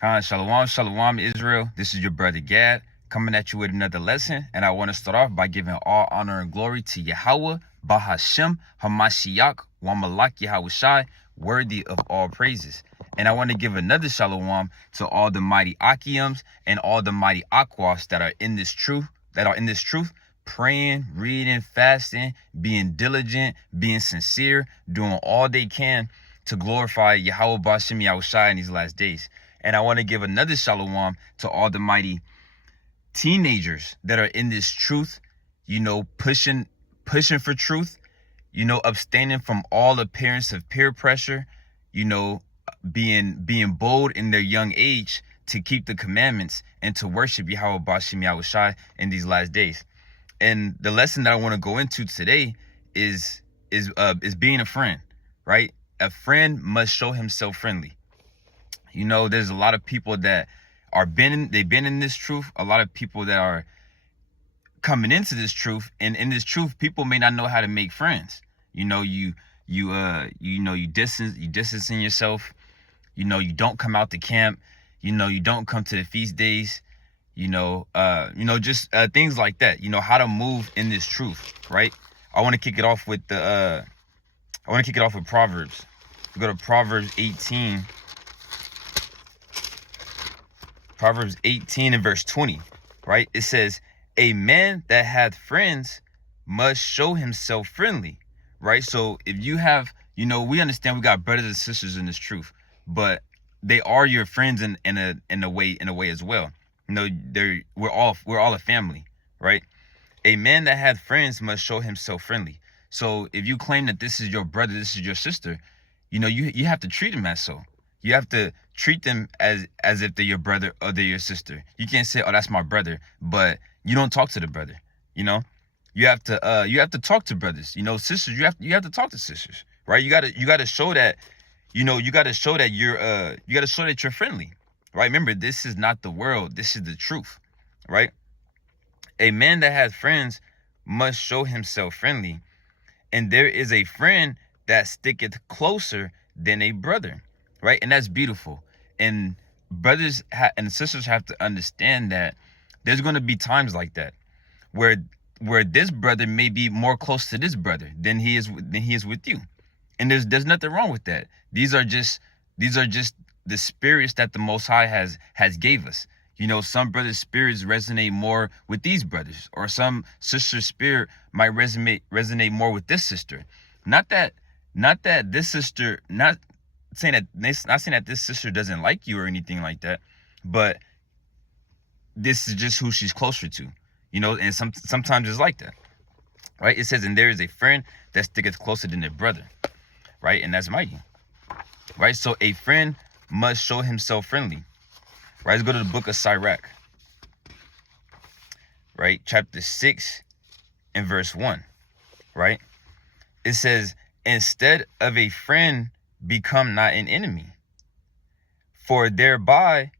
Shalom, shalom, Israel. This is your brother Gad coming at you with another lesson. And I want to start off by giving all honor and glory to Yahweh, Bahashem, Hamashiach, Wamalak Yahushai, worthy of all praises. And I want to give another shalom to all the mighty Akiums and all the mighty Aquas that are in this truth, praying, reading, fasting, being diligent, being sincere, doing all they can to glorify Yahweh Bahashem Yahushai in these last days. And I want to give another shalom to all the mighty teenagers that are in this truth, pushing for truth, abstaining from all appearance of peer pressure, being bold in their young age to keep the commandments and to worship Yahweh Bahashem Yahushai in these last days. And the lesson that I want to go into today is being a friend, right? A friend must show himself friendly. There's a lot of people that they've been in this truth, a lot of people that are coming into this truth, and in this truth, people may not know how to make friends. You distancing yourself, you don't come out to camp, you don't come to the feast days, just things like that, how to move in this truth, right? I want to kick it off with Proverbs. We go to Proverbs 18 and verse 20, right? It says, a man that hath friends must show himself friendly, right? So if you have, we understand we got brothers and sisters in this truth, but they are your friends in a way as well. We're all a family, right? A man that hath friends must show himself friendly. So if you claim that this is your brother, this is your sister, you have to treat them as so. You have to treat them as if they're your brother or they're your sister. You can't say, "Oh, that's my brother," but you don't talk to the brother. You have to talk to brothers. Sisters, you have to talk to sisters, right? You gotta show that, you gotta show that you're friendly, right? Remember, this is not the world. This is the truth, right? A man that has friends must show himself friendly, and there is a friend that sticketh closer than a brother. Right? And that's beautiful. And brothers and sisters have to understand that there's going to be times like that where this brother may be more close to this brother than he is with you. And there's nothing wrong with that. These are just the spirits that the Most High has gave us. Some brothers' spirits resonate more with these brothers, or some sister's spirit might resonate more with this sister. Not that this sister, not saying that this sister doesn't like you or anything like that, but this is just who she's closer to, and sometimes it's like that, right? It says, and there is a friend that sticketh closer than a brother, right? And that's mighty, right? So a friend must show himself friendly, right? Let's go to the book of Sirach, right? Chapter 6 and verse 1, right? It says, instead of a friend, become not an enemy, for thereby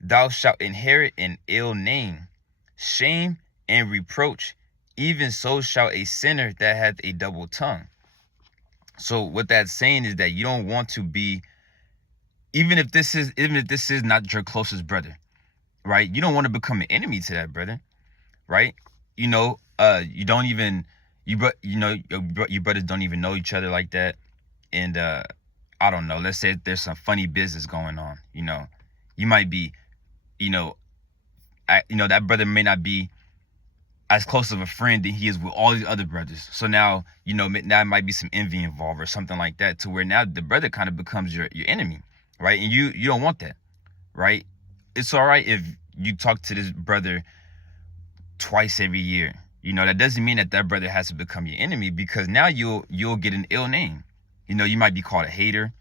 thou shalt inherit an ill name, shame and reproach, even so shall a sinner that hath a double tongue. So what that's saying is that you don't want to be, even if this is not your closest brother, right? You don't want to become an enemy to that brother, right? You don't even, your brothers don't even know each other like that. And I don't know, let's say there's some funny business going on, you might be, that brother may not be as close of a friend than he is with all these other brothers. So now, now might be some envy involved or something like that, to where now the brother kind of becomes your enemy, right? And you don't want that, right? It's all right if you talk to this brother twice every year. That doesn't mean that brother has to become your enemy, because now you'll get an ill name. You might be called a hater,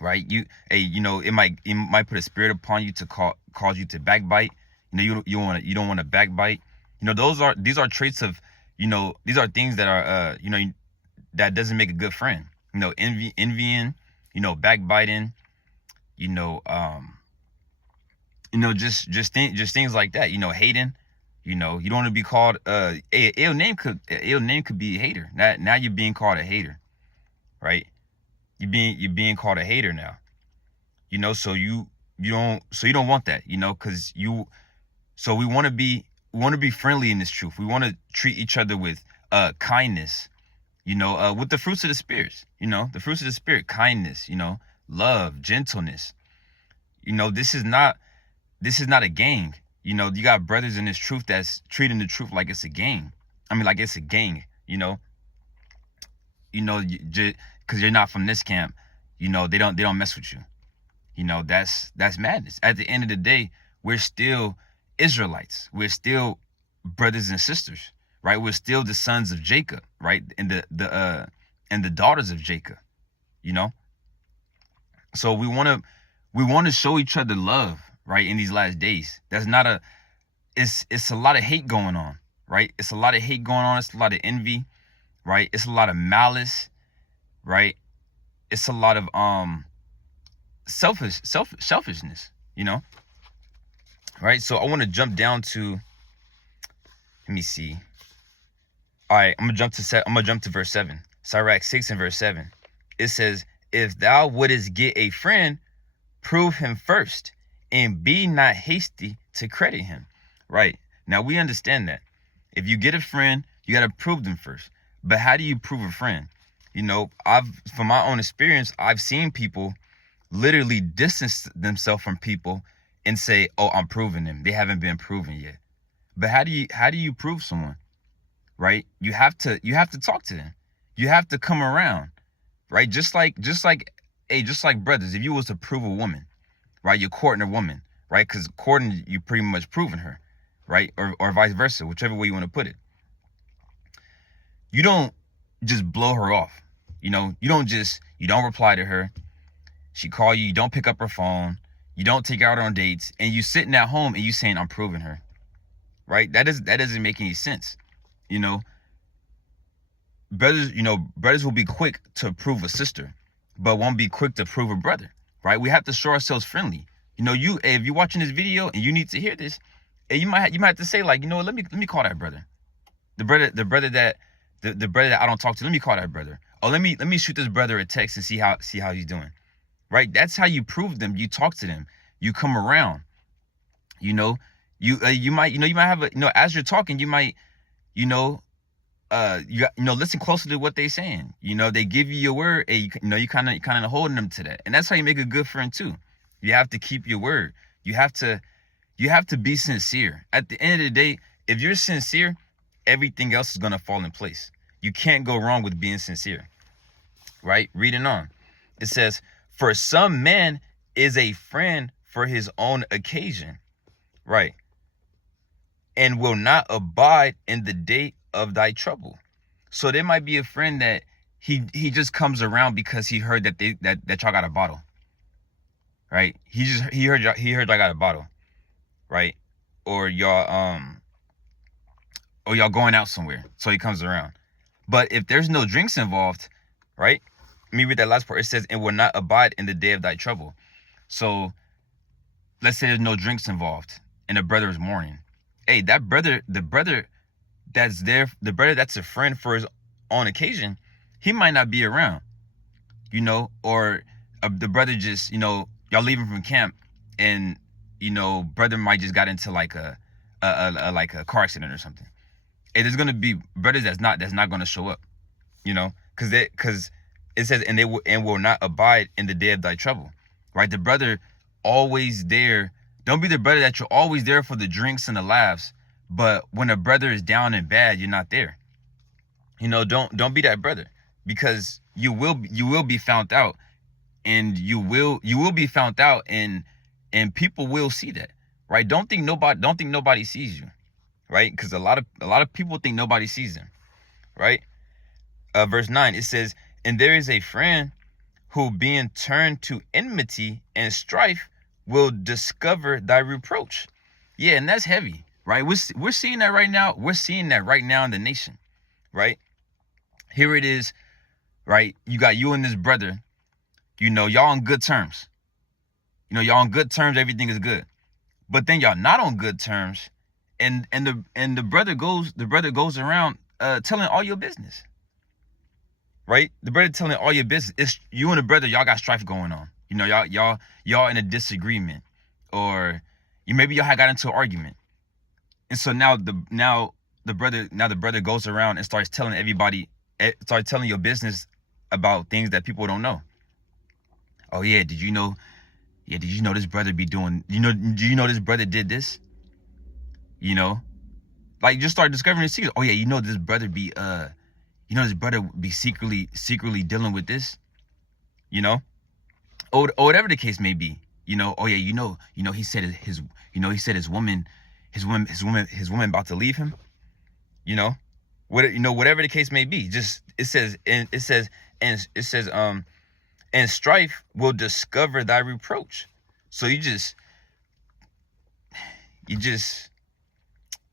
right? It might put a spirit upon you to cause you to backbite. You don't want to backbite. These are traits of, these are things that are that doesn't make a good friend. Envying, backbiting, just things like that. Hating. You don't want to be called a ill name could be a hater. Now you're being called a hater, right? You're being called a hater now. you know, so you don't want that, you know, because so we want to be friendly in this truth. We want to treat each other with kindness, you know, with the fruits of the spirit, you know, the fruits of the spirit, kindness, you know, love, gentleness. You know, this is not a gang. You know, you got brothers in this truth that's treating the truth like it's a game. I mean, like it's a gang, you know. Because you're not from this camp, you know, they don't mess with you. You know, that's madness. At the end of the day, we're still Israelites. We're still brothers and sisters, right? We're still the sons of Jacob, right? And the daughters of Jacob, you know. So we want to show each other love, right? In these last days, that's not a it's a lot of hate going on, right? It's a lot of hate going on. It's a lot of envy, right? It's a lot of malice, right? It's a lot of selfishness, you know, right? So I want to jump down to, let me see. All right, I'm gonna jump to verse 7. Sirach 6 and verse 7. It says, "If thou wouldest get a friend, prove him first, and be not hasty to credit him." Right. Now we understand that if you get a friend, you got to prove them first. But how do you prove a friend? You know, from my own experience, I've seen people literally distance themselves from people and say, "Oh, I'm proving them." They haven't been proven yet. But how do you prove someone? Right? You have to talk to them. You have to come around. Right? Just like brothers, if you was to prove a woman, right? You're courting a woman, right? Because courting, you pretty much proving her, right? Or vice versa, whichever way you want to put it. You don't just blow her off. You know, you don't reply to her. She call you, you don't pick up her phone. You don't take her out on dates, and you sitting at home and you saying, "I'm proving her," right? That doesn't make any sense. You know, brothers will be quick to prove a sister, but won't be quick to prove a brother, right? We have to show ourselves friendly. You know, if you're watching this video and you need to hear this, and you might have to say, like, you know what, let me call that brother. The brother that I don't talk to, let me call that brother. Oh, let me shoot this brother a text and see how he's doing. Right? That's how you prove them. You talk to them. You come around. You know, you might have as you're talking, you might, listen closely to what they're saying. You know, they give you your word, and you kind of holding them to that. And that's how you make a good friend too. You have to keep your word. You have to be sincere. At the end of the day, if you're sincere, everything else is going to fall in place. You can't go wrong with being sincere. Right? Reading on. It says, "For some man is a friend for his own occasion." Right. "And will not abide in the day of thy trouble." So there might be a friend that he just comes around because he heard that y'all got a bottle. Right? He heard y'all got a bottle. Right? Or y'all going out somewhere. So he comes around. But if there's no drinks involved, right? Let me read that last part. It says, "And will not abide in the day of thy trouble." So let's say there's no drinks involved and the brother is mourning. Hey, the brother that's there, the brother that's a friend for his own occasion, he might not be around, or the brother just, y'all leaving from camp and, brother might just got into like a car accident or something. Hey, there's going to be brothers that's not going to show up, because it says, and will not abide in the day of thy trouble, right? The brother always there. Don't be the brother that you're always there for the drinks and the laughs, but when a brother is down and bad, you're not there. Don't be that brother, because you will be found out, and you will be found out, and people will see that, right? Don't think nobody sees you, right? Because a lot of people think nobody sees them, right? Verse 9, it says, "And there is a friend who, being turned to enmity and strife, will discover thy reproach." Yeah, and that's heavy, right? We're seeing that right now. We're seeing that right now in the nation, right? Here it is, right? You got you and this brother, y'all on good terms. Y'all on good terms, everything is good. But then y'all not on good terms, and the brother goes around telling all your business. Right? The brother telling all your business. It's you and the brother, y'all got strife going on. You know, y'all in a disagreement, or maybe y'all had got into an argument, and so now the brother goes around and starts telling everybody, starts telling your business about things that people don't know. Oh yeah, did you know? Yeah, did you know this brother be doing? Do you know this brother did this? You know, like just start discovering secrets. Oh yeah, this brother be this brother be secretly dealing with this. You know, or whatever the case may be. Oh yeah, he said his woman about to leave him. Whatever the case may be. Just it says and strife will discover thy reproach. So you just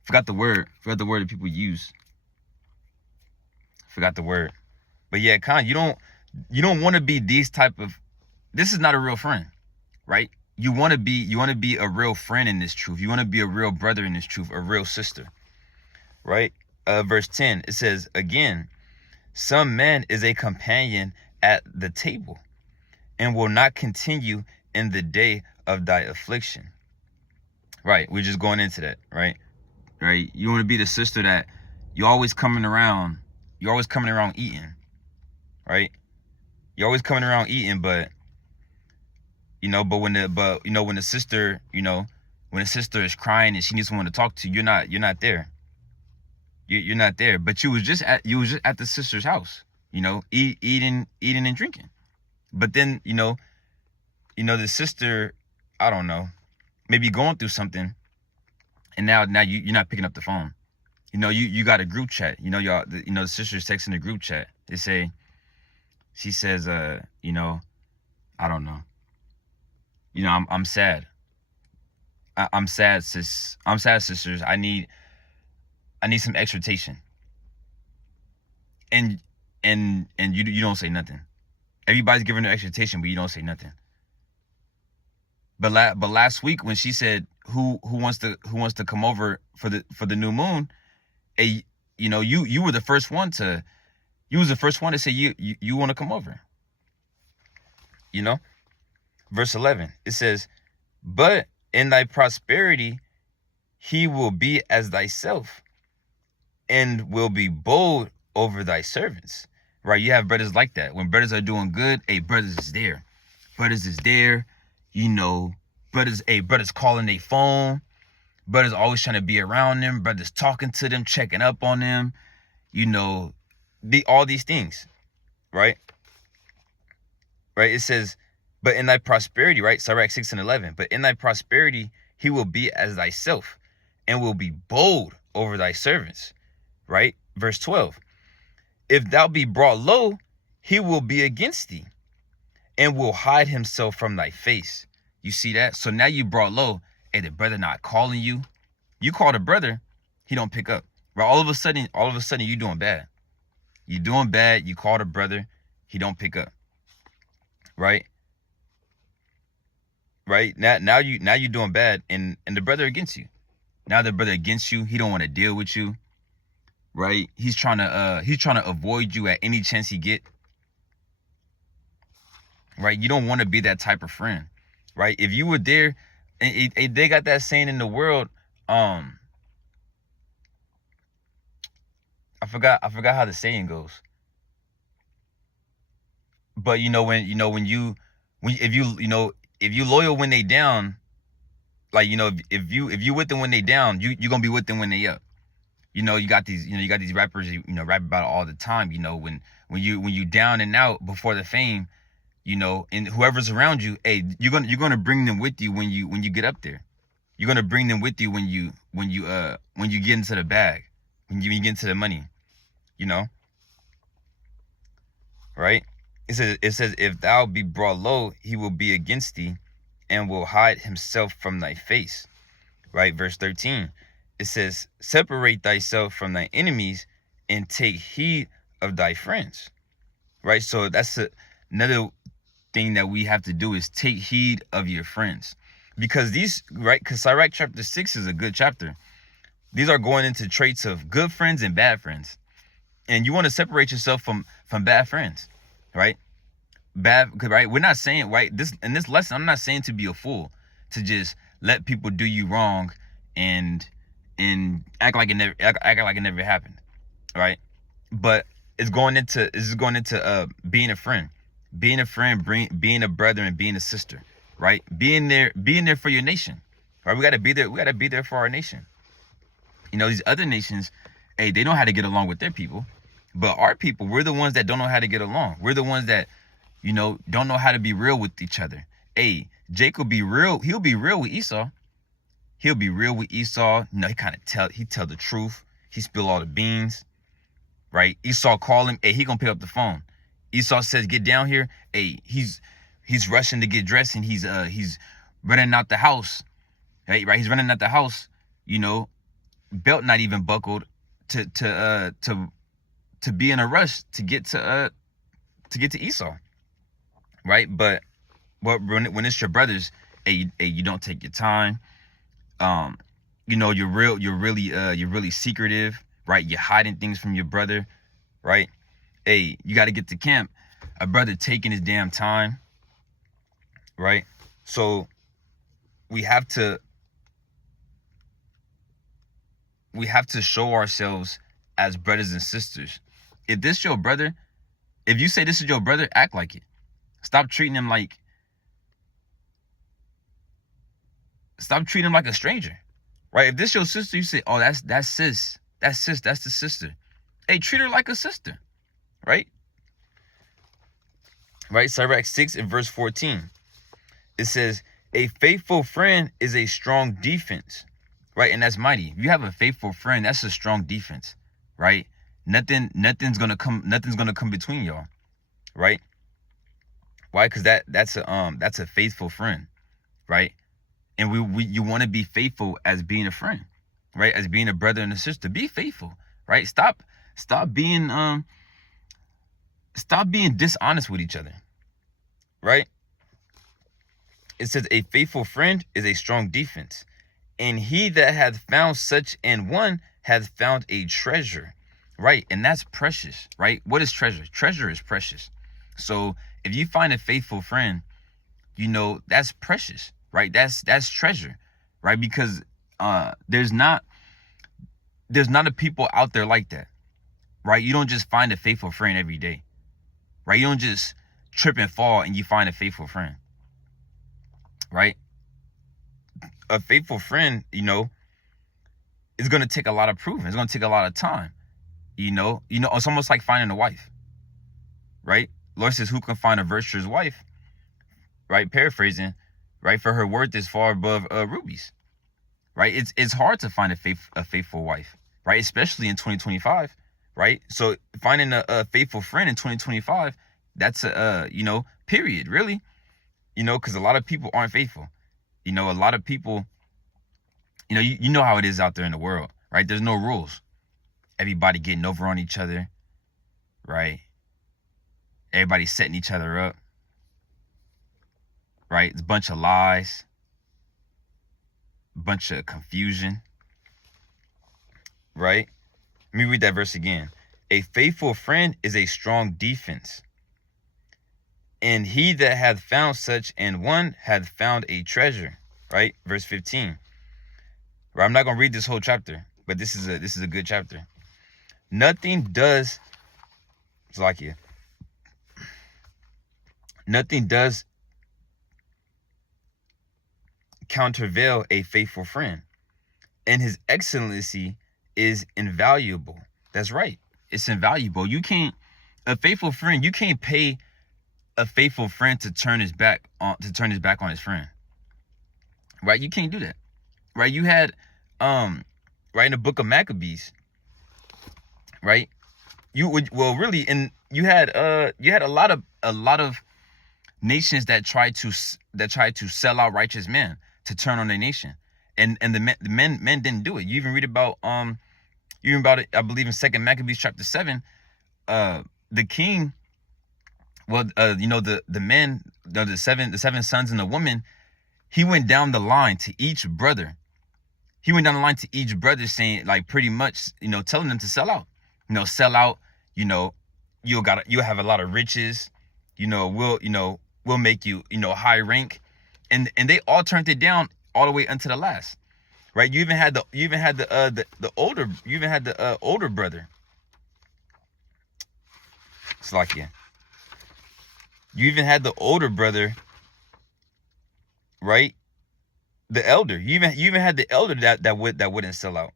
forgot the word that people use. Forgot the word. But yeah, you don't want to be these type of, this is not a real friend, right? You want to be a real friend in this truth. You want to be a real brother in this truth, a real sister, right? Verse 10, it says, again, some man is a companion at the table and will not continue in the day of thy affliction. Right, we're just going into that, right? Right, you want to be the sister that you're always coming around eating, right? You're always coming around eating, but when the sister is crying and she needs someone to talk to, you're not there. You're not there, but you was just at the sister's house, eating and drinking. But then the sister, I don't know, maybe going through something, and now you're not picking up the phone. You got a group chat. Y'all, the sister's texting the group chat. She says, I don't know. I'm sad. I'm sad, sis. I'm sad, sisters. I need some exhortation. And you don't say nothing. Everybody's giving her exhortation, but you don't say nothing. But last week when she said who wants to come over for the new moon, you were the first one to say you want to come over. Verse 11, it says, but in thy prosperity he will be as thyself, and will be bold over thy servants. Right? You have brothers like that. When brothers are doing good, brothers is there. Brothers is there. Brothers calling their phone. Brothers always trying to be around them. Brothers talking to them, checking up on them. All these things, right? Right? It says, but in thy prosperity, right? Sirach 6 and 11. But in thy prosperity, he will be as thyself, and will be bold over thy servants, right? Verse 12. If thou be brought low, he will be against thee, and will hide himself from thy face. You see that? So now you brought low, the brother not calling you. You call the brother, he don't pick up. Right? All of a sudden you doing bad. You doing bad, you call the brother, he don't pick up. Right? Right? Now you doing bad, and the brother against you. Now the brother against you, he don't want to deal with you. Right? He's trying to avoid you at any chance he get. Right? You don't want to be that type of friend. Right? If you were there, and they got that saying in the world, I forgot how the saying goes. But if you loyal when they down, like if you with them when they down, you gonna be with them when they up. You got these rappers rap about it all the time. When you down and out before the fame, and whoever's around you, you're gonna bring them with you when you get up there. You're gonna bring them with you when you get into the bag, when you get into the money. Right? It says if thou be brought low, he will be against thee, and will hide himself from thy face. Right? Verse 13. It says, separate thyself from thy enemies, and take heed of thy friends. Right? So that's another thing that we have to do, is take heed of your friends. Because because Sirach chapter 6 is a good chapter. These are going into traits of good friends and bad friends. And you want to separate yourself from bad friends, right? bad, right? We're not saying, right, this in this lesson, I'm not saying to be a fool, to just let people do you wrong and act like it never happened, right? But it's going into being a friend, being a brother, and being a sister, right? Being there for your nation, right? We got to be there. We got to be there for our nation. You know, these other nations, hey, they know how to get along with their people, but our people, we're the ones that don't know how to get along. We're the ones that, you know, don't know how to be real with each other. Hey, Jacob be real. He'll be real with Esau. He'll be real with Esau. You know, he tell the truth. He spill all the beans, right? Esau call him. Hey, he gonna pick up the phone. Esau says, get down here. Hey, he's rushing to get dressed, and he's running out the house. Right? He's running out the house, you know, belt not even buckled, to be in a rush to get to Esau, right? But when it's your brothers, hey, you don't take your time. You know, you're really secretive, right? You're hiding things from your brother, right? Hey, you got to get to camp. A brother taking his damn time, right? So we have to show ourselves as brothers and sisters. If this your brother, if you say this is your brother, act like it. Stop treating him like a stranger, right? If this your sister, you say, oh, that's sis, that's the sister. Hey, treat her like a sister, right? Right, Sirach 6 and verse 14. It says, a faithful friend is a strong defense, right? And that's mighty. If you have a faithful friend, that's a strong defense, right? Nothing's gonna come between y'all, right? Why? Because that's a faithful friend, right? And you want to be faithful as being a friend, right? As being a brother and a sister. Be faithful, right? Stop being dishonest with each other, right? It says a faithful friend is a strong defense, and he that hath found such an one hath found a treasure, right? And that's precious, right? What is treasure? Treasure is precious. So if you find a faithful friend, you know, that's precious, right? That's treasure, right? Because there's not a people out there like that, right? You don't just find a faithful friend every day, right? You don't just trip and fall and you find a faithful friend, right? A faithful friend, you know, is going to take a lot of proving. It's going to take a lot of time, you know, it's almost like finding a wife, right? Lord says, who can find a virtuous wife, right? Paraphrasing, right? For her worth is far above rubies, right? It's hard to find a faithful wife, right? Especially in 2025, right? So finding a faithful friend in 2025, that's you know, period, really, you know, because a lot of people aren't faithful. You know, a lot of people, you know, you know how it is out there in the world, right? There's no rules. Everybody getting over on each other, right? Everybody setting each other up, right? It's a bunch of lies, a bunch of confusion, right? Let me read that verse again. A faithful friend is a strong defense, and he that hath found such an one hath found a treasure, right? Verse 15. Right, I'm not going to read this whole chapter, but this is a good chapter. Nothing does countervail a faithful friend, and his excellency is invaluable. That's right. It's invaluable. A faithful friend, you can't pay a faithful friend to turn his back on his friend. Right? You can't do that. Right? You had right in the book of Maccabees, right? You had a lot of nations that tried to sell out righteous men to turn on their nation. And the men didn't do it. You even read about it, I believe, in 2 Maccabees chapter 7. The king, you know, the men, the seven sons and the woman, he went down the line to each brother. He went down the line to each brother saying, like, pretty much, you know, telling them to sell out. You know, sell out, you know, you'll have a lot of riches, we'll make you, high rank. And they all turned it down all the way unto the last. Right? You even had the older brother. Slakia. You even had the older brother, right? The elder. You even had the elder that wouldn't sell out.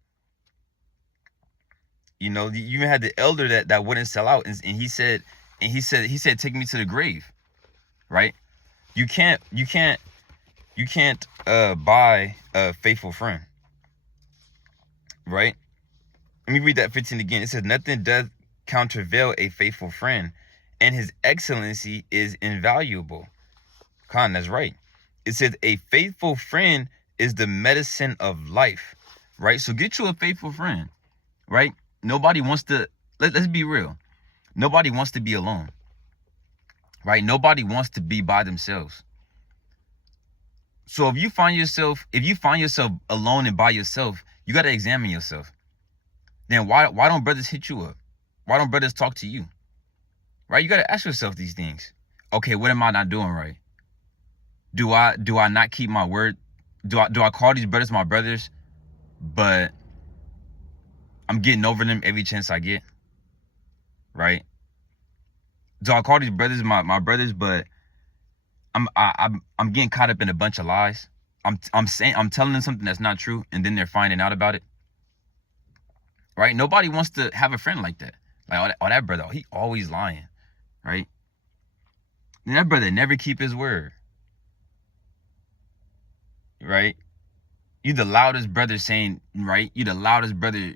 You even had the elder that wouldn't sell out, and he said, take me to the grave, right? You can't buy a faithful friend, right? Let me read that 15 again. It says, nothing does countervail a faithful friend, and his excellency is invaluable. Khan, that's right. It says a faithful friend is the medicine of life, right? So get you a faithful friend, right? Nobody wants to, let's be real. Nobody wants to be alone, right? Nobody wants to be by themselves. So if you find yourself alone and by yourself, you got to examine yourself. Then why don't brothers hit you up? Why don't brothers talk to you? Right? You got to ask yourself these things. Okay, what am I not doing right? Do I not keep my word? Do I call these brothers my brothers, but I'm getting over them every chance I get? Right? Do I call these brothers my brothers, but I'm getting caught up in a bunch of lies? I'm telling them something that's not true, and then they're finding out about it. Right? Nobody wants to have a friend like that. Like, that brother, he always lying, right? And that brother never keep his word, right? You the loudest brother saying, right? You the loudest brother,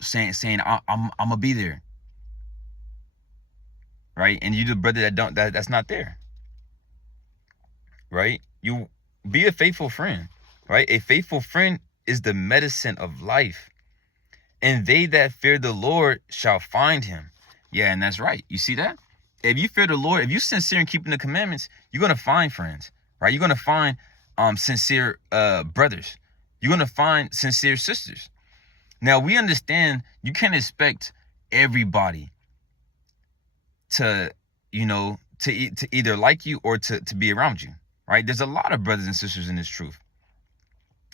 saying I'm gonna be there, right? And you the brother that's not there, right? You be a faithful friend, right? A faithful friend is the medicine of life. And they that fear the Lord shall find him. Yeah, and that's right. You see that? If you fear the Lord, if you're sincere in keeping the commandments, you're going to find friends, right? You're going to find sincere brothers. You're going to find sincere sisters. Now, we understand you can't expect everybody to either like you or to be around you, right? There's a lot of brothers and sisters in this truth.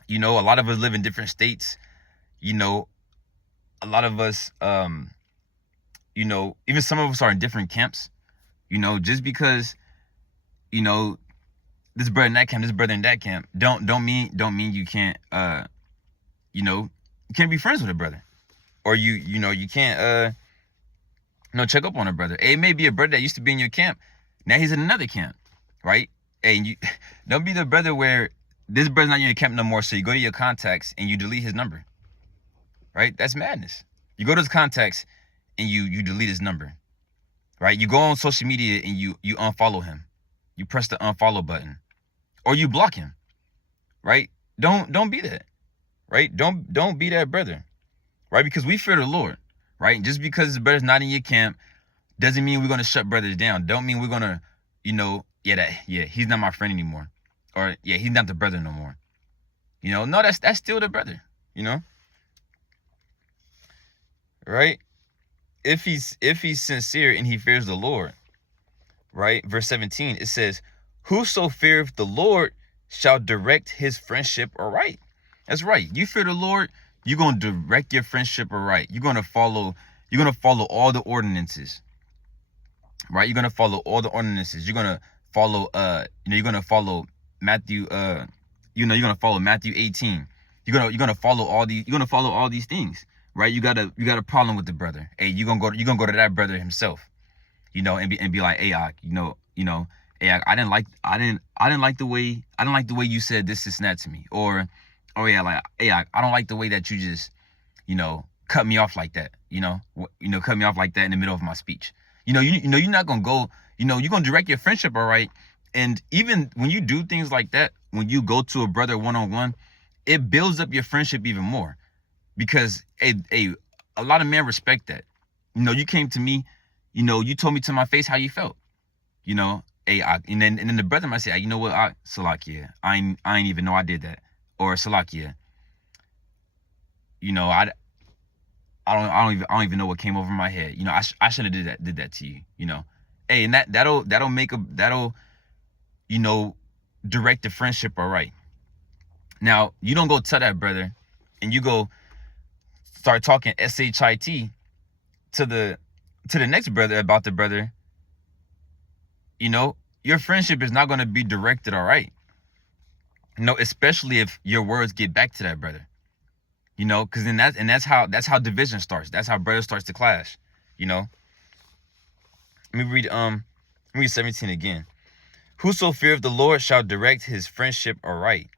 A lot of us live in different states. A lot of us, even some of us are in different camps, just because, this brother in that camp, this brother in that camp, don't mean you can't, you can't be friends with a brother, or you can't, check up on a brother. It may be a brother that used to be in your camp. Now he's in another camp, right? And you don't be the brother where this brother's not in your camp no more. So you go to your contacts and you delete his number. Right? That's madness. You go to his contacts and you delete his number. Right? You go on social media and you unfollow him. You press the unfollow button. Or you block him. Right? Don't be that. Right? Don't be that brother. Right? Because we fear the Lord. Right? And just because his brother's not in your camp doesn't mean we're gonna shut brothers down. Don't mean we're gonna, he's not my friend anymore. Or he's not the brother no more. No, that's still the brother, Right? If he's sincere and he fears the Lord, right? Verse 17, it says, whoso feareth the Lord shall direct his friendship aright. That's right. You fear the Lord, you're going to direct your friendship aright. You're going to follow all the ordinances, right? You're going to follow all the ordinances. You're going to follow, you're going to follow Matthew, you're going to follow Matthew 18. You're going to follow all these things. Right, you got a problem with the brother. Hey, you gonna go to that brother himself, and be like, hey, hey, I didn't like the way you said this and that to me, or, oh yeah, like, hey, I don't like the way that you just, cut me off like that, cut me off like that in the middle of my speech. You're not gonna go, you're gonna direct your friendship, all right. And even when you do things like that, when you go to a brother one-on-one, it builds up your friendship even more. Because a lot of men respect that. You came to me, you told me to my face how you felt. And then the brother might say, you know what, Salakia, I ain't even know I did that. Or Salakia, I don't even know what came over my head. I should have did that to you. Hey, and that'll make you know, direct the friendship all right. Now, you don't go tell that brother and you go start talking shit to the next brother about the brother. You know, your friendship is not going to be directed all right. You know, especially if your words get back to that brother. You know, because then that's how division starts. That's how brother starts to clash. You know. Let me read 17 again. Whoso fear of the Lord shall direct his friendship aright.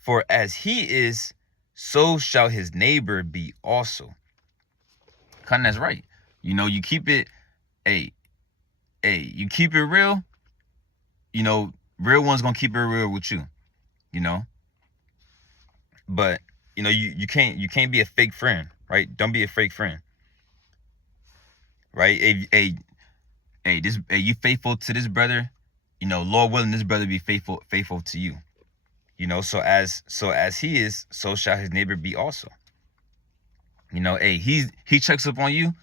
For as he is, so shall his neighbor be also. Kind of that's right. You know, you keep it, you keep it real. You know, real one's gonna keep it real with you. You know. But you know, you can't be a fake friend, right? Don't be a fake friend, right? You faithful to this brother, you know, Lord willing, this brother be faithful to you. You know, so as he is, so shall his neighbor be also. You know, he checks up on you.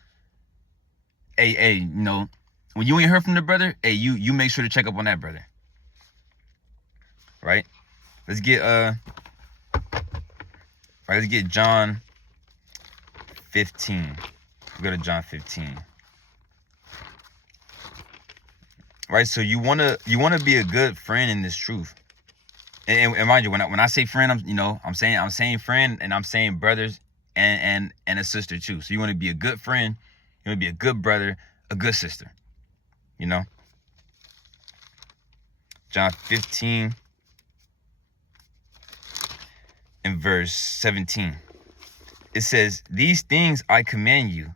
You know, when you ain't heard from the brother, you make sure to check up on that brother. Right? Let's get John 15. We go to John 15. Right? So you wanna be a good friend in this truth. And mind you, when I say friend, I'm saying friend, and I'm saying brothers and a sister too. So you want to be a good friend, you want to be a good brother, a good sister. You know? John 15 and verse 17. It says, "These things I command you,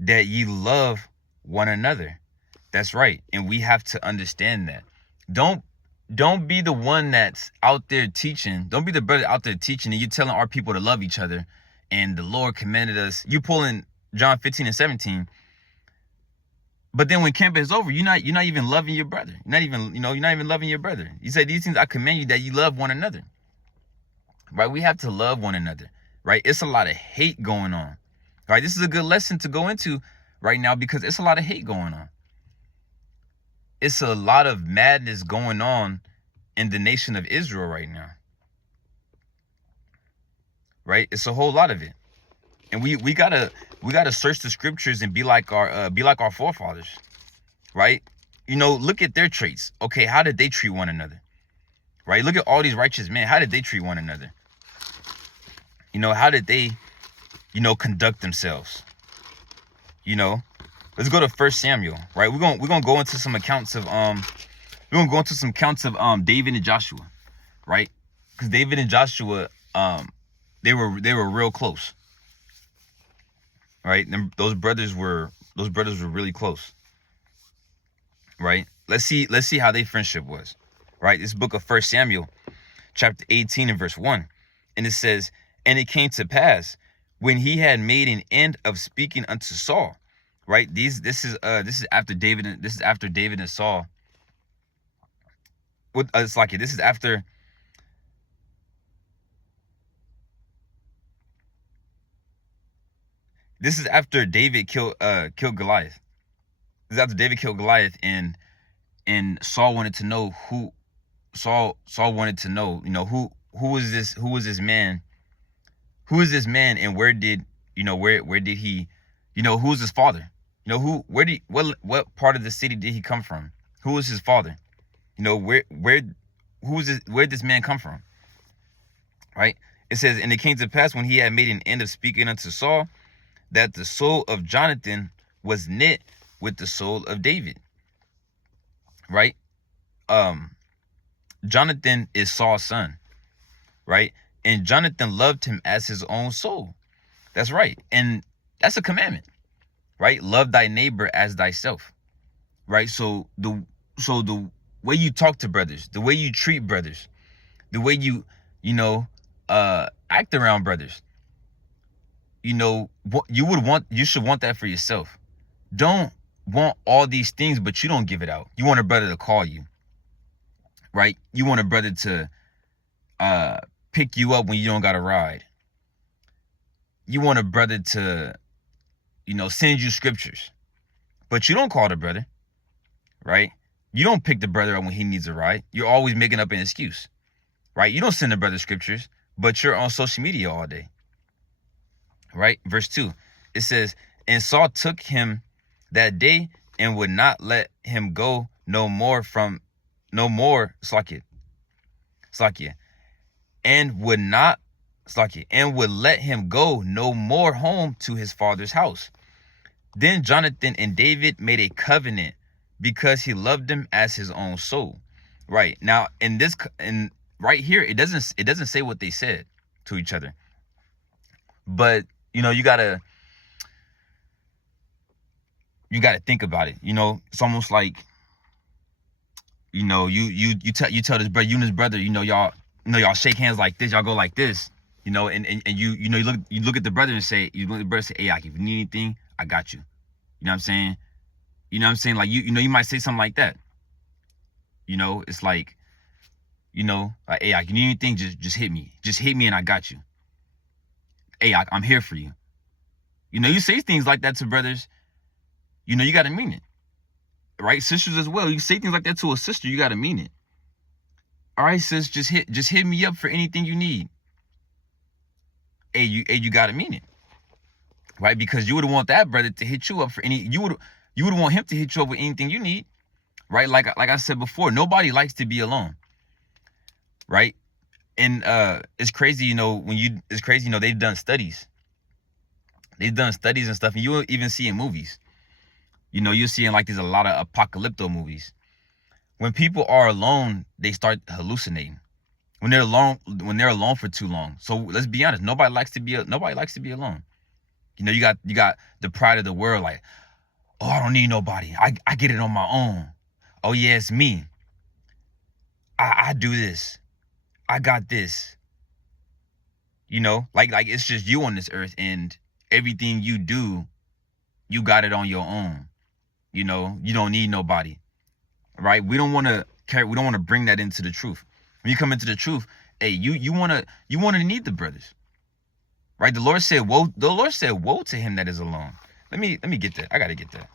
that ye love one another." That's right. And we have to understand that. Don't be the one that's out there teaching. Don't be the brother out there teaching and you're telling our people to love each other. And the Lord commanded us. You pulling John 15 and 17. But then when camp is over, you're not even loving your brother. You're not even loving your brother. You say, "These things I command you, that you love one another." Right? We have to love one another. Right? It's a lot of hate going on. Right? This is a good lesson to go into right now because it's a lot of hate going on. It's a lot of madness going on in the nation of Israel right now. Right? It's a whole lot of it. And we gotta search the scriptures and be like our forefathers. Right? You know, look at their traits. Okay, how did they treat one another? Right? Look at all these righteous men. How did they treat one another? You know, how did they, conduct themselves? You know? Let's go to 1 Samuel, right? We're gonna go into some accounts of David and Joshua, right? Because David and Joshua, they were real close, right? Those brothers were really close, right? Let's see how their friendship was, right? This book of 1 Samuel, chapter 18 and verse 1, and it says, "And it came to pass when he had made an end of speaking unto Saul." Right? This is after David and Saul. It's like it. This is after David killed Goliath. This is after David killed Goliath, and Saul wanted to know Saul wanted to know, who is this man? Who is this man, and where did he, who is his father? What part of the city did he come from? Who was his father? Where did this man come from? Right? It says, "And it came to pass when he had made an end of speaking unto Saul, that the soul of Jonathan was knit with the soul of David." Right? Jonathan is Saul's son. Right? And Jonathan loved him as his own soul. That's right. And that's a commandment. Right? Love thy neighbor as thyself. Right? So the way you talk to brothers, the way you treat brothers, the way you act around brothers, you should want that for yourself. Don't want all these things, but you don't give it out. You want a brother to call you. Right? You want a brother to pick you up when you don't got a ride. You want a brother to send you scriptures, but you don't call the brother. right? You don't pick the brother up when he needs a ride. You're always making up an excuse, right? You don't send the brother scriptures, but you're on social media all day, right? Verse 2, it says, and Saul took him that day and would not let him go Slakia, and would let him go no more home to his father's house. Then Jonathan and David made a covenant because he loved him as his own soul. Right now, right here, it doesn't say what they said to each other, but you gotta think about it. It's almost like you tell this brother, you and his brother, y'all shake hands like this, y'all go like this, and you look at the brother and say, hey, if you need anything, I got you. You know what I'm saying? Like you might say something like that. It's like, like, hey, if you need anything, just hit me. Just hit me and I got you. Hey, I'm here for you. You say things like that to brothers, you gotta mean it. Right? Sisters as well. You say things like that to a sister, you gotta mean it. All right, sis, just hit me up for anything you need. Hey, you gotta mean it. Right? Because you would want that brother to hit you up for you would want him to hit you up with anything you need. Right? Like I said before, nobody likes to be alone. Right? And it's crazy, they've done studies. They've done studies and stuff, and you'll even see in movies. You're seeing like there's a lot of apocalypto movies. When people are alone, they start hallucinating. When they're alone for too long. So let's be honest, nobody likes to be alone. You got the pride of the world, like, oh, I don't need nobody. I get it on my own. Oh yeah, it's me. I do this. I got this. Like it's just you on this earth, and everything you do, you got it on your own. You don't need nobody. Right? We don't want to bring that into the truth. When you come into the truth, hey, you want to need the brothers. Right? The Lord said, woe to him that is alone. Let me get that. I got to get that.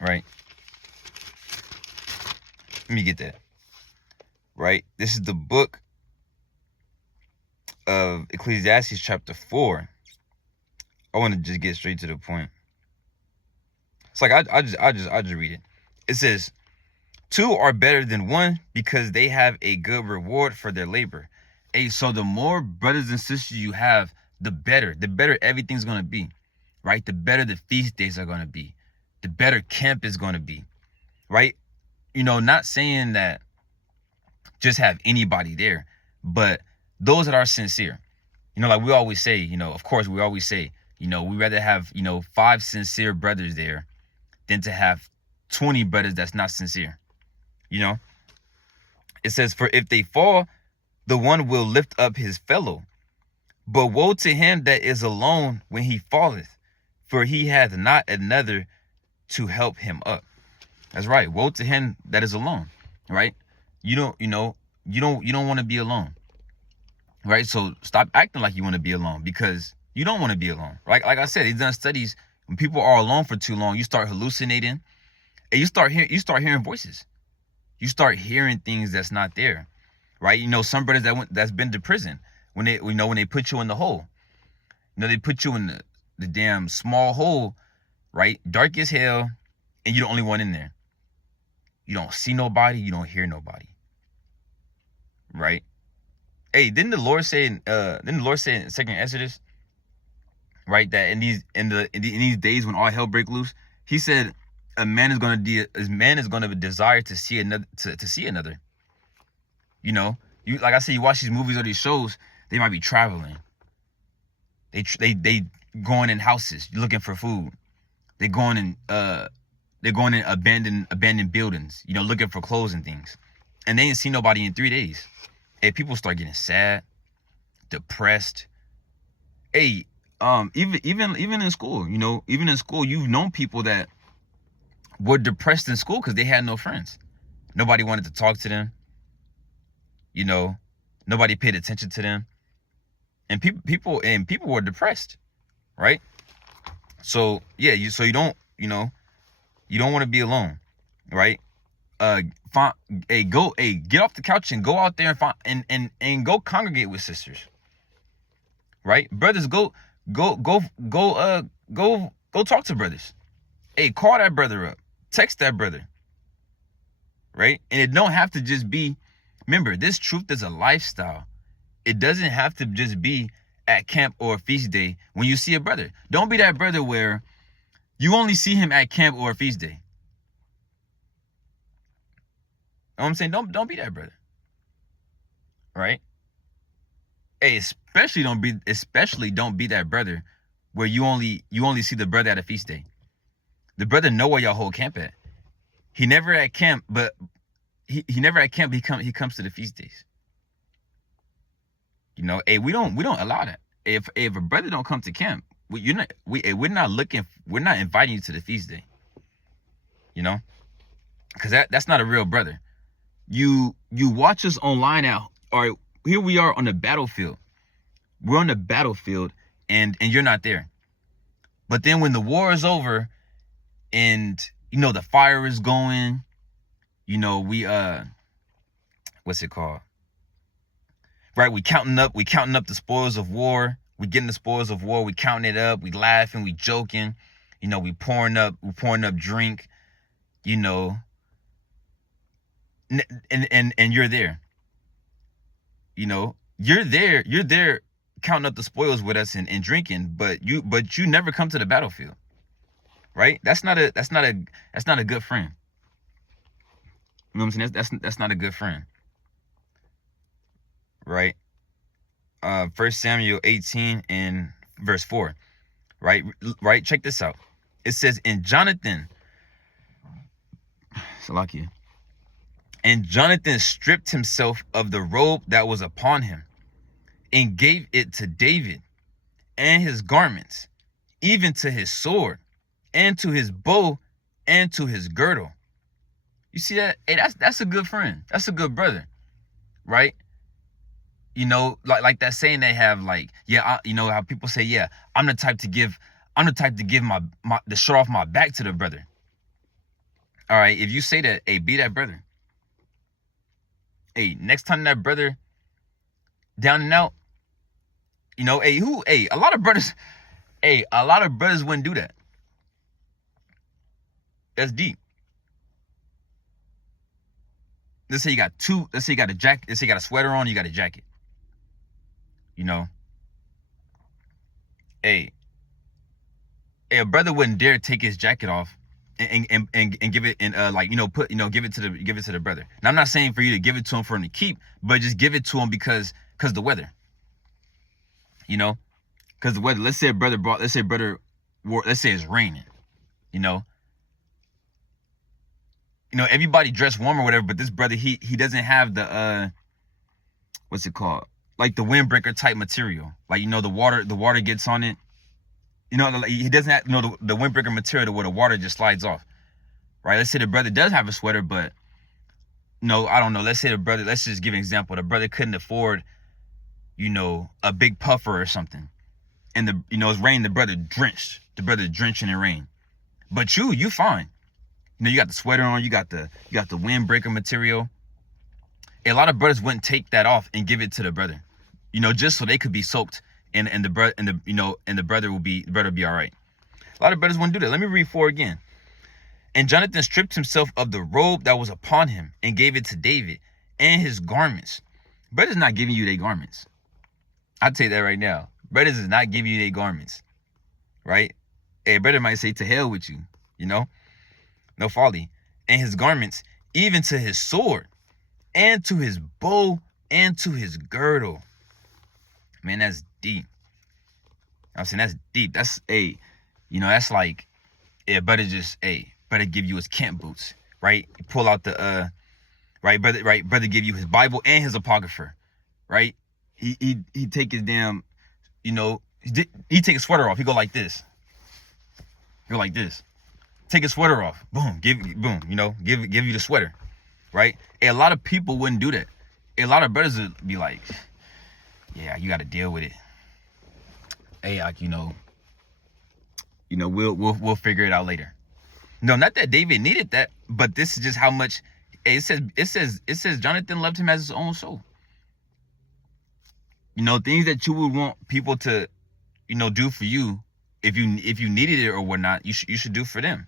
Right? Let me get that. Right? This is the book of Ecclesiastes chapter 4. I want to just get straight to the point. It's like I just read it. It says, two are better than one because they have a good reward for their labor. Hey, so the more brothers and sisters you have, the better everything's gonna be. Right? The better the feast days are gonna be. The better camp is gonna be. Right? Not saying that just have anybody there, but those that are sincere. Like we always say, of course we always say, we'd rather have, 5 sincere brothers there than to have 20 brothers that's not sincere. It says, for if they fall, the one will lift up his fellow. But woe to him that is alone when he falleth, for he hath not another to help him up. That's right. Woe to him that is alone. Right? You don't want to be alone. Right? So stop acting like you want to be alone, because you don't want to be alone. Right? Like I said, they've done studies. When people are alone for too long, you start hallucinating, and you start hearing voices. You start hearing things that's not there. Right? Some brothers that's been to prison, when they put you in the hole, they put you in the damn small hole, right? Dark as hell, and you're the only one in there. You don't see nobody, you don't hear nobody. Right? Hey, didn't the Lord say in 2nd Exodus, right, that in these days when all hell break loose, he said a man is gonna desire to see another to see another. You like I said, you watch these movies or these shows, they might be traveling. They going in houses looking for food. They're going in abandoned buildings, looking for clothes and things. And they ain't seen nobody in 3 days. Hey, people start getting sad, depressed. Hey, even in school, you've known people that were depressed in school because they had no friends. Nobody wanted to talk to them. Nobody paid attention to them. And people were depressed, right? So yeah, you don't, you don't want to be alone, right? Find get off the couch and go out there and find and go congregate with sisters, right? Brothers, go go go go talk to brothers. Hey, call that brother up, text that brother, right? And it don't have to just be, remember, this truth is a lifestyle. It doesn't have to just be at camp or a feast day when you see a brother. Don't be that brother where you only see him at camp or a feast day. You know what I'm saying? Don't be that brother. Right? Hey, especially don't be that brother where you only see the brother at a feast day. The brother know where y'all hold camp at. He never at camp, but he never at camp, he comes to the feast days. Hey, we don't allow that. If a brother don't come to camp, we're not inviting you to the feast day. Because that's not a real brother. You watch us online now. All right, here we are on the battlefield. We're on the battlefield, and you're not there. But then when the war is over, and the fire is going, we what's it called? Right, we counting up the spoils of war. We getting the spoils of war. We counting it up. We laughing. We joking. We pouring up drink. And you're there. You're there counting up the spoils with us and drinking, but you never come to the battlefield. Right? That's not a good friend. You know what I'm saying? That's not a good friend. Right? 1 Samuel 18 and verse 4. Right? Check this out. It says, and Jonathan stripped himself of the robe that was upon him and gave it to David, and his garments, even to his sword, and to his bow, and to his girdle. You see that? Hey, that's a good friend. That's a good brother, right? Like that saying they have, like, yeah, how people say, yeah, I'm the type to give my the shirt off my back to the brother. All right, if you say that, hey, be that brother. Hey, next time that brother down and out, a lot of brothers wouldn't do that. That's deep. Let's say you got a jacket, let's say you got a sweater on, you got a jacket. A brother wouldn't dare take his jacket off and give it and give it to the brother. Now, I'm not saying for you to give it to him for him to keep, but just give it to him because the weather. Because the weather. Let's say it's raining. Everybody dressed warm or whatever, but this brother, he doesn't have the what's it called? Like the windbreaker type material. Like, the water gets on it. He doesn't have, the windbreaker material where the water just slides off. Right? Let's say the brother does have a sweater, but I don't know. Let's say let's just give an example. The brother couldn't afford, a big puffer or something. And it's raining, the brother drenching in rain. But you fine. You got the sweater on, you got the windbreaker material. A lot of brothers wouldn't take that off and give it to the brother, just so they could be soaked, and the brother will be all right. A lot of brothers wouldn't do that. Let me read 4 again. And Jonathan stripped himself of the robe that was upon him and gave it to David, and his garments. Brothers not giving you their garments. I'll tell you that right now. Brothers is not giving you their garments, right? A brother might say, to hell with you, no folly. And his garments, even to his sword, and to his bow, and to his girdle. Man, that's deep. I'm saying that's deep. That's that's like, brother give you his camp boots, right? You pull out the brother give you his Bible and his apocrypha, right? He take his damn, he take his sweater off. He go like this. Take his sweater off. Boom, give you the sweater, right? A lot of people wouldn't do that. A lot of brothers would be like, yeah, you got to deal with it. Hey, we'll figure it out later. No, not that David needed that, but this is just how much it says Jonathan loved him as his own soul. Things that you would want people to, do for you if you needed it or whatnot, you should do for them,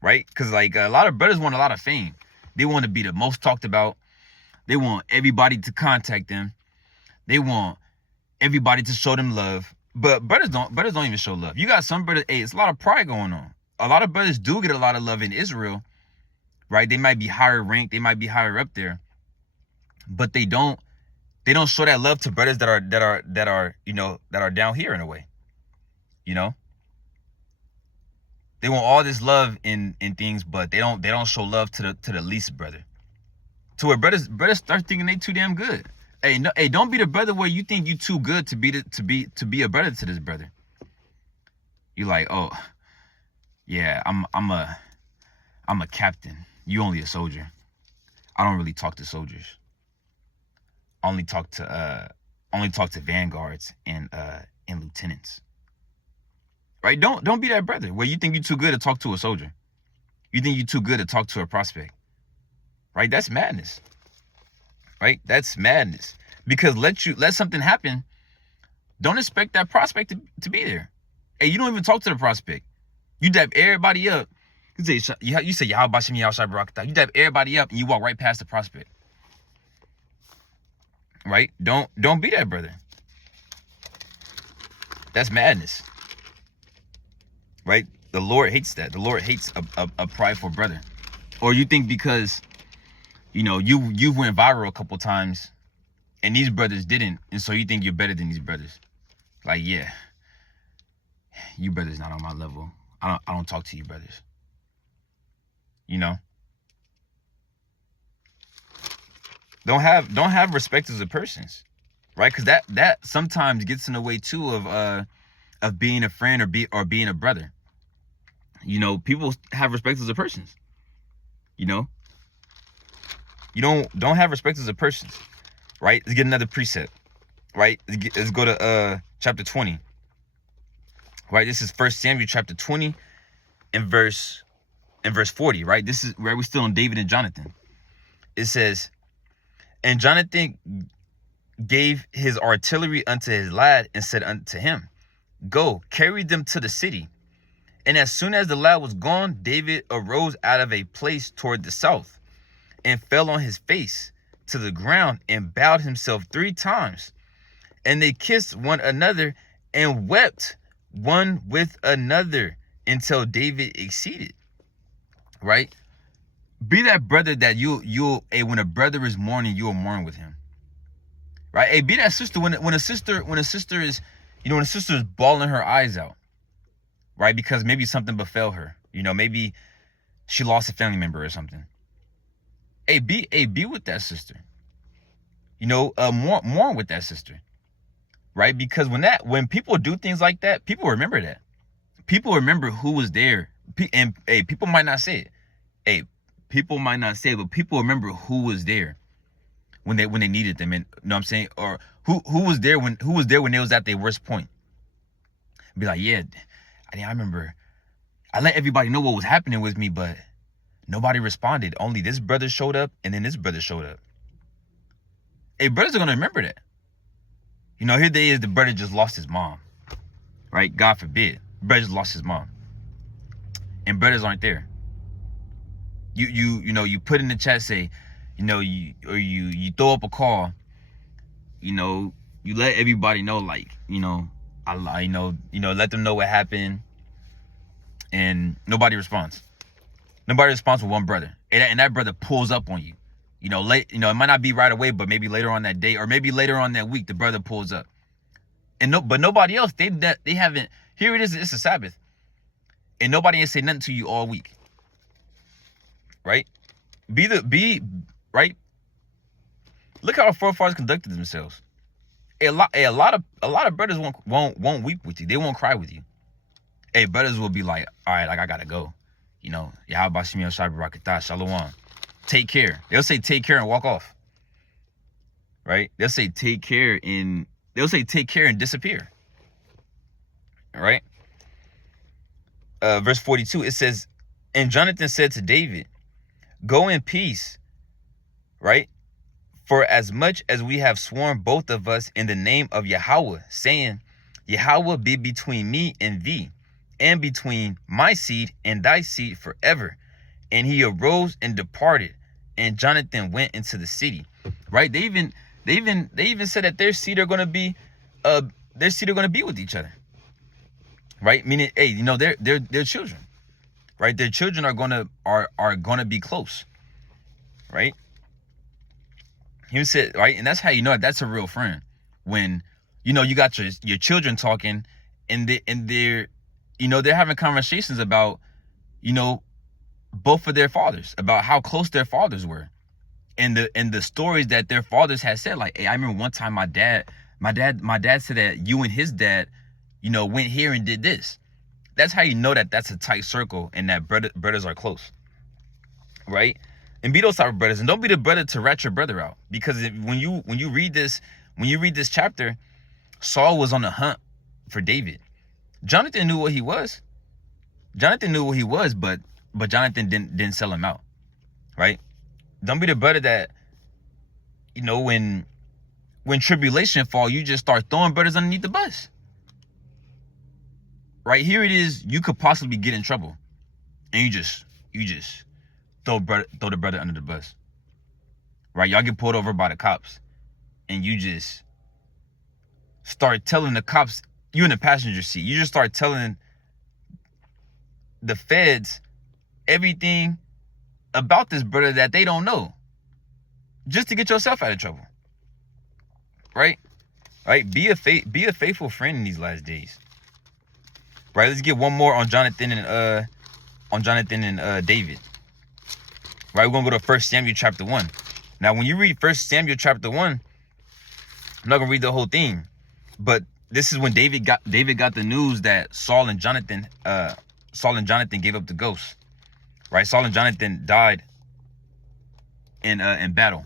right? Because like a lot of brothers want a lot of fame. They want to be the most talked about. They want everybody to contact them. They want everybody to show them love. But brothers don't even show love. You got some brothers, it's a lot of pride going on. A lot of brothers do get a lot of love in Israel, right? They might be higher ranked, they might be higher up there, but they don't show that love to brothers that are down here in a way. They want all this love in things, but they don't show love to the least brother. To where brothers start thinking they too damn good. Hey, don't be the brother where you think you too good to be a brother to this brother. You like, oh, yeah, I'm a captain. You only a soldier. I don't really talk to soldiers. I only talk to vanguards and lieutenants. Right? Don't be that brother where you think you're too good to talk to a soldier. You think you're too good to talk to a prospect. Right? That's madness. Right? That's madness. Because let something happen, don't expect that prospect to be there. Hey, you don't even talk to the prospect. You dap everybody up. You say Yahweh Shem Yahweh Barakatah. You dap everybody up and you walk right past the prospect. Right? Don't be that brother. That's madness. Right? The Lord hates that. The Lord hates a prideful brother. Or you think because you went viral a couple times and these brothers didn't, and so you think you're better than these brothers. Like, yeah, you brothers not on my level. I don't talk to you brothers. Don't have respect as a persons, right? Because that sometimes gets in the way too of being a friend or being a brother. People have respect as a persons. You don't have respect as a person, right? Let's get another precept, right? Let's go to chapter 20, right? This is 1 Samuel chapter 20 and verse 40, right? This is where we're still on David and Jonathan. It says, and Jonathan gave his artillery unto his lad and said unto him, go, carry them to the city. And as soon as the lad was gone, David arose out of a place toward the south and fell on his face to the ground and bowed himself 3 times. And they kissed one another and wept one with another until David exceeded. Right? Be that brother that when a brother is mourning, you'll mourn with him. Right? Hey, be that sister when a sister is, when a sister is bawling her eyes out. Right? Because maybe something befell her. Maybe she lost a family member or something. Hey, be with that sister. Mourn with that sister. Right? Because when people do things like that, people remember that. People remember who was there. And hey, people might not say it. Hey, people might not say it, but people remember who was there when they needed them. And you know what I'm saying? Or who was there when they was at their worst point. Be like, yeah, I remember I let everybody know what was happening with me, but nobody responded. Only this brother showed up, and then this brother showed up. Hey, brothers are going to remember that. Here they is, the brother just lost his mom. Right? God forbid. Brother just lost his mom. And brothers aren't there. You put in the chat, say, you throw up a call. You let everybody know, like, let them know what happened, and nobody responds. Nobody responds with one brother, and that brother pulls up on you. It might not be right away, but maybe later on that day, or maybe later on that week, the brother pulls up. But nobody else, they haven't. Here it is, it's a Sabbath, and nobody ain't say nothing to you all week. Right? Be right. Look how our forefathers conducted themselves. A lot of brothers won't weep with you. They won't cry with you. Hey, brothers will be like, all right, like I gotta go. Yahweh Shem Yahweh Barakatah, Shalom. Take care. They'll say take care and walk off. Right? They'll say take care and disappear. All right? verse 42, it says, and Jonathan said to David, go in peace, right? For as much as we have sworn both of us in the name of Yahweh, saying, Yahweh be between me and thee, and between my seed and thy seed forever. And he arose and departed, and Jonathan went into the city. Right? They even said that their seed are gonna be with each other. Right? Meaning, hey, you know, they're children. Right? Their children are gonna be close. Right? He said, right, and that's how you know that's a real friend. When, you know, you got your children talking, and they're you know, they're having conversations about, you know, both of their fathers, about how close their fathers were, and the stories that their fathers had said. Like, hey, I remember one time my dad said that you and his dad, you know, went here and did this. That's how you know that that's a tight circle and that brothers are close, right? And be those type of brothers, and don't be the brother to rat your brother out. Because when you read this chapter, Saul was on the hunt for David. Jonathan knew what he was. But Jonathan didn't sell him out, right? Don't be the brother that, you know, when tribulation fall, you just start throwing brothers underneath the bus. Right here it is, you could possibly get in trouble, and you just throw the brother under the bus. Right? Y'all get pulled over by the cops, and you just start telling the cops, you in the passenger seat, you just start telling the feds everything about this brother that they don't know, just to get yourself out of trouble. Right? Be a faithful friend in these last days. Right? Let's get one more on Jonathan and David. Right? We're gonna go to 1 Samuel chapter 1. Now, when you read 1 Samuel chapter 1, I'm not gonna read the whole thing, but this is when David got the news that Saul and Jonathan gave up the ghost. Right? Saul and Jonathan died in battle.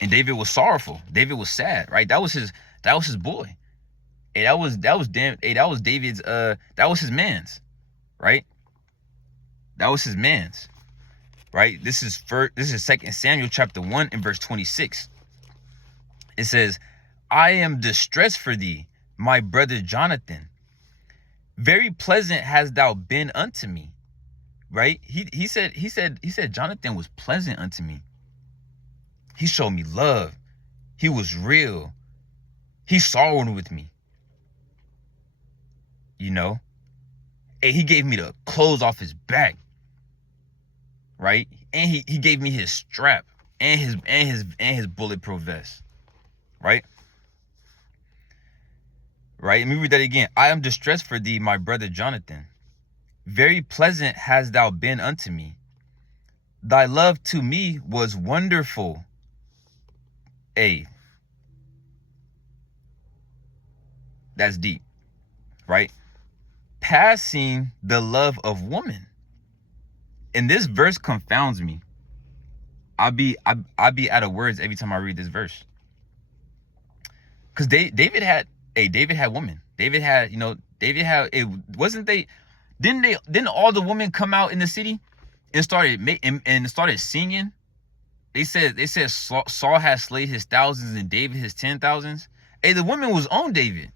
And David was sorrowful. David was sad, right? That was his boy. Hey, that was David's that was his man's, right? That was his man's. Right? This is 2 Samuel chapter 1 and verse 26. It says, I am distressed for thee, my brother Jonathan. Very pleasant hast thou been unto me. Right? He said Jonathan was pleasant unto me. He showed me love. He was real. He sorrowed with me. You know? And he gave me the clothes off his back. Right? And he gave me his strap and his bulletproof vest. Right? Right? Let me read that again. I am distressed for thee, my brother Jonathan. Very pleasant hast thou been unto me. Thy love to me was wonderful. Hey, that's deep, right? Passing the love of woman. And this verse confounds me. I'll be out of words every time I read this verse. Because David had women. Didn't all the women come out in the city and started singing? They said Saul has slayed his thousands and David his 10,000s. Hey, the woman was on David.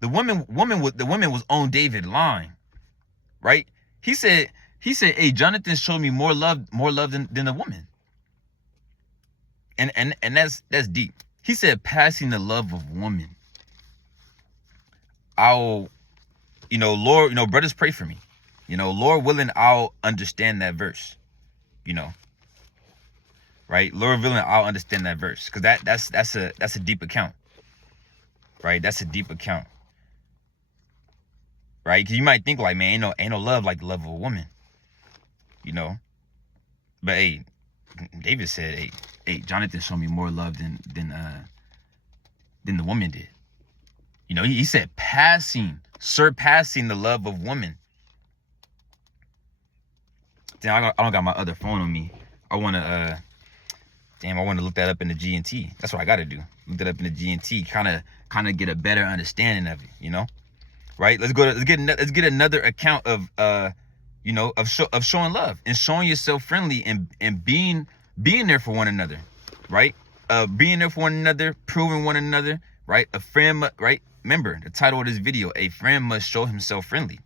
The woman was on David line, right? He said, hey, Jonathan showed me more love than the woman. And that's deep. He said, passing the love of woman. Lord, brothers, pray for me. Lord willing, I'll understand that verse. Right? Lord willing, I'll understand that verse. Because that's a deep account. Right? That's a deep account. Right? Because you might think like, man, ain't no love like the love of a woman. But hey, David said, hey, Jonathan showed me more love than the woman did. He said surpassing the love of woman. Damn, I don't got my other phone on me. I want to look that up in the G&T. That's what I got to do. Look that up in the G&T, kind of get a better understanding of it, right? Let's get another account of of showing love and showing yourself friendly and being there for one another, right? Being there for one another, proving one another, right? A friend, right? Remember the title of this video: a friend must show himself friendly,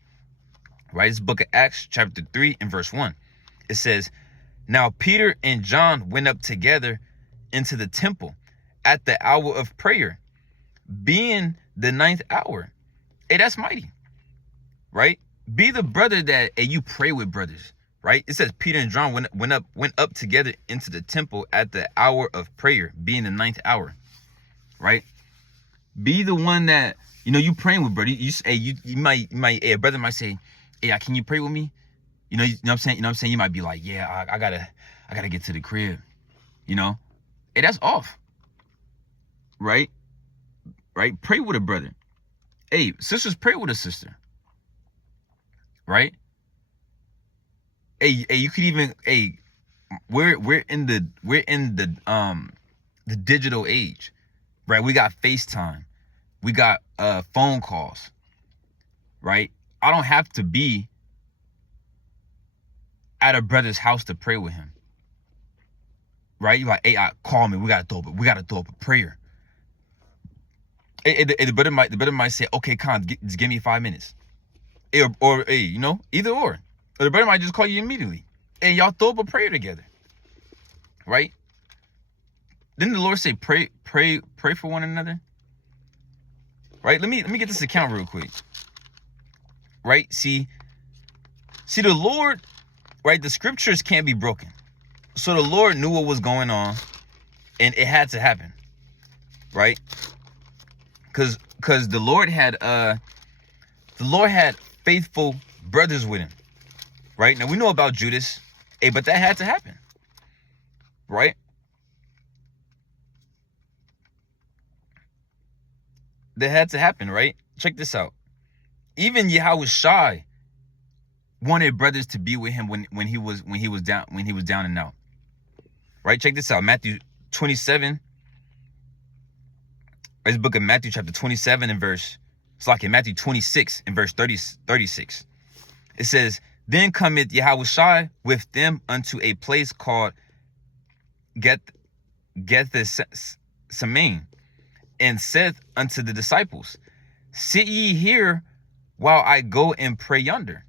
right? It's book of Acts chapter 3 and verse 1. It says, now Peter and John went up together into the temple at the hour of prayer, being the ninth hour. Hey, that's mighty, right? Be the brother that you pray with brothers, right? It says Peter and John went up together into the temple at the hour of prayer, being the ninth hour, right? Be the one that you praying with, brother. You might a brother might say, hey, can you pray with me? You know what I'm saying? You know what I'm saying? You might be like, yeah, I gotta get to the crib. Hey, that's off, right? Right? Pray with a brother. Hey, sisters, pray with a sister. Right? Hey, you could even, we're in the digital age, right? We got FaceTime, we got phone calls, right? I don't have to be at a brother's house to pray with him, right? You like, hey, call me. We gotta throw up a prayer. The brother might say, okay, Khan, just give me 5 minutes. Or either or. Or the brother might just call you immediately. And y'all throw up a prayer together. Right? Didn't the Lord say pray for one another? Right? Let me get this account real quick. Right? See the Lord, right? The scriptures can't be broken. So the Lord knew what was going on, and it had to happen. Right? Because the Lord had faithful brothers with him, right? Now we know about Judas, but that had to happen, right? That had to happen, right? Check this out. Even Yahushua wanted brothers to be with him when he was down and out, right? Check this out. Matthew 27. This book of Matthew chapter 27 and Matthew 26 and verse 36. It says, then cometh Yahushua with them unto a place called Gethsemane, and saith unto the disciples, sit ye here while I go and pray yonder.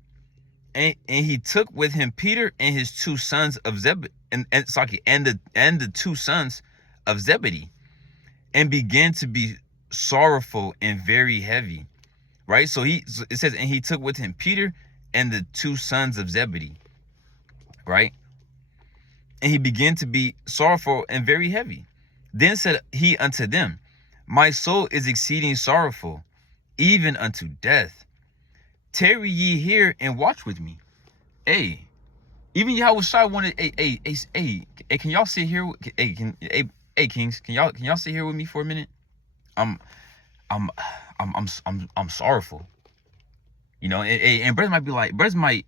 And he took with him Peter and his two sons of Zebedee, and the two sons of Zebedee, and began to be sorrowful and very heavy. Right? So it says, and he took with him Peter and the two sons of Zebedee. Right? And he began to be sorrowful and very heavy. Then said he unto them, my soul is exceeding sorrowful, even unto death. Tarry ye here and watch with me. Hey, even Yahushua wanted, hey, can y'all sit here? Hey, kings, can y'all sit here with me for a minute? I'm sorrowful. And brothers might be like, brothers might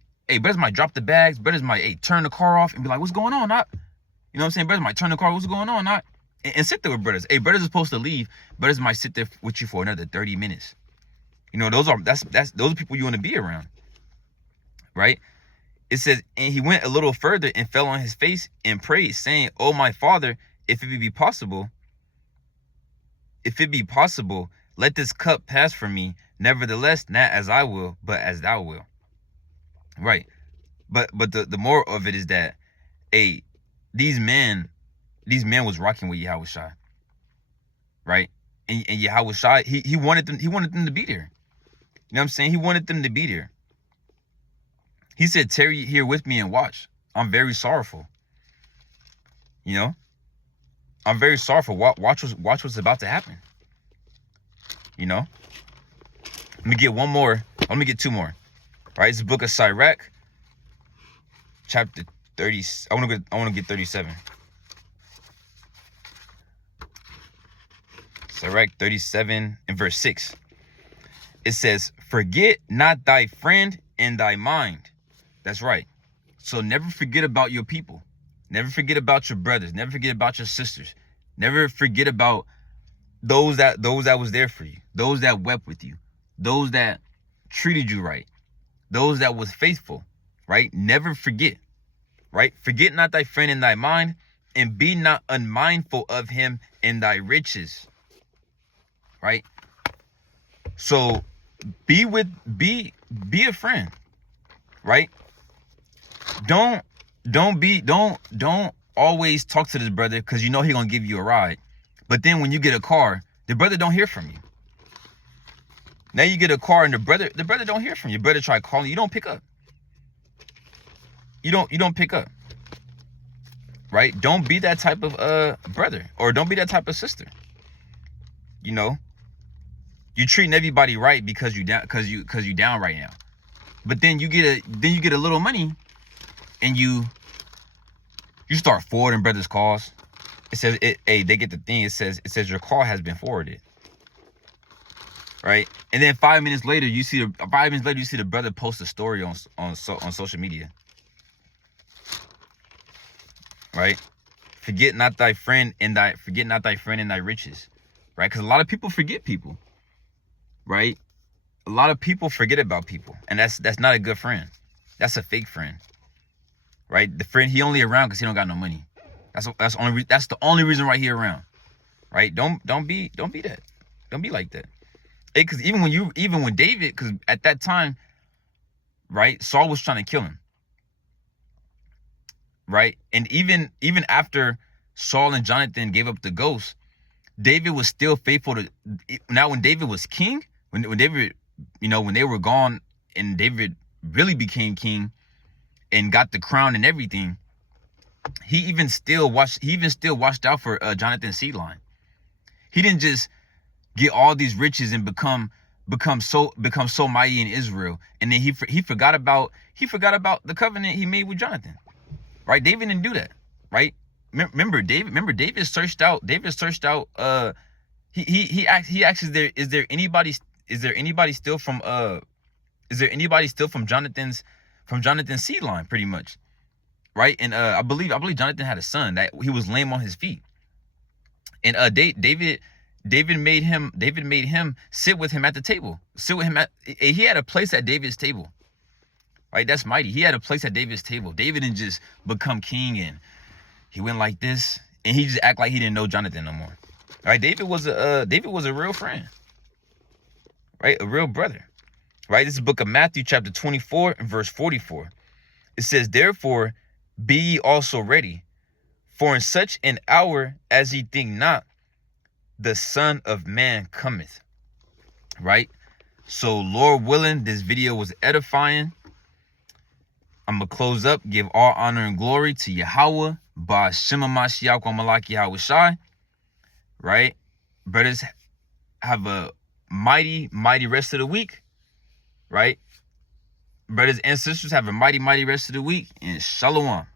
drop the bags, brothers might turn the car off and be like, what's going on? You know what I'm saying? Brothers might turn the car, what's going on? And sit there with brothers. Brothers are supposed to leave. Brothers might sit there with you for another 30 minutes. Those are people you want to be around. Right? It says, and he went a little further and fell on his face and prayed, saying, oh my Father, if it be possible, let this cup pass from me. Nevertheless, not as I will, but as thou will. Right. But the moral of it is that, these men was rocking with Yahushua. Right? And Yahushua, he wanted them to be there. You know what I'm saying? He wanted them to be there. He said, tarry here with me and watch. I'm very sorrowful. I'm very sorrowful. Watch what's about to happen. Let me get one more. Let me get two more. Right? It's the book of Sirach, chapter 30. I want to get 37. Sirach 37 and verse 6. It says, forget not thy friend in thy mind. That's right. So never forget about your people. Never forget about your brothers. Never forget about your sisters. Never forget about those that was there for you. Those that wept with you. Those that treated you right, those that was faithful, right? Never forget, right? Forget not thy friend in thy mind, and be not unmindful of him in thy riches, right? So be a friend, right? Don't always talk to this brother because you know he gonna give you a ride, but then when you get a car, the brother don't hear from you. Now you get a car and the brother don't hear from you. Brother try calling you, don't pick up. You don't pick up, right? Don't be that type of brother, or don't be that type of sister. You know, you treating everybody right because you down right now, but then you get a little money, and you start forwarding brothers' calls. It says they get the thing. It says your call has been forwarded, right? And then 5 minutes later, you see the brother post a story on social media, right? Forget not thy friend in thy riches, right? Because a lot of people forget people, right? A lot of people forget about people, and that's not a good friend. That's a fake friend, right? The friend, he only around because he don't got no money. That's the only reason why he around, right? Don't be that. Don't be like that. Because even when David, because at that time, right, Saul was trying to kill him, right? And even after Saul and Jonathan gave up the ghost, David was still faithful to. Now, when David was king, when David, when they were gone, and David really became king and got the crown and everything, he even still watched out for Jonathan's seed line. He didn't just get all these riches and become so mighty in Israel, and then he forgot about the covenant he made with Jonathan, right? David didn't do that, right? Remember David searched out he asked, is there anybody still from Jonathan's seed line, pretty much, right? And I believe Jonathan had a son that he was lame on his feet, and David made him sit with him at the table. He had a place at David's table, right? That's mighty. He had a place at David's table. David didn't just become king and he went like this and he just act like he didn't know Jonathan no more. All right, David was a real friend, right? A real brother, right? This is the book of Matthew, chapter 24 and verse 44. It says, "Therefore be ye also ready, for in such an hour as ye think not, the Son of Man cometh." Right? So, Lord willing, this video was edifying. I'm going to close up, give all honor and glory to Yahweh, Ba'Shem HaMashiach Malaki Yahushai. Right? Brothers, have a mighty, mighty rest of the week. Right? Brothers and sisters, have a mighty, mighty rest of the week. And shalom.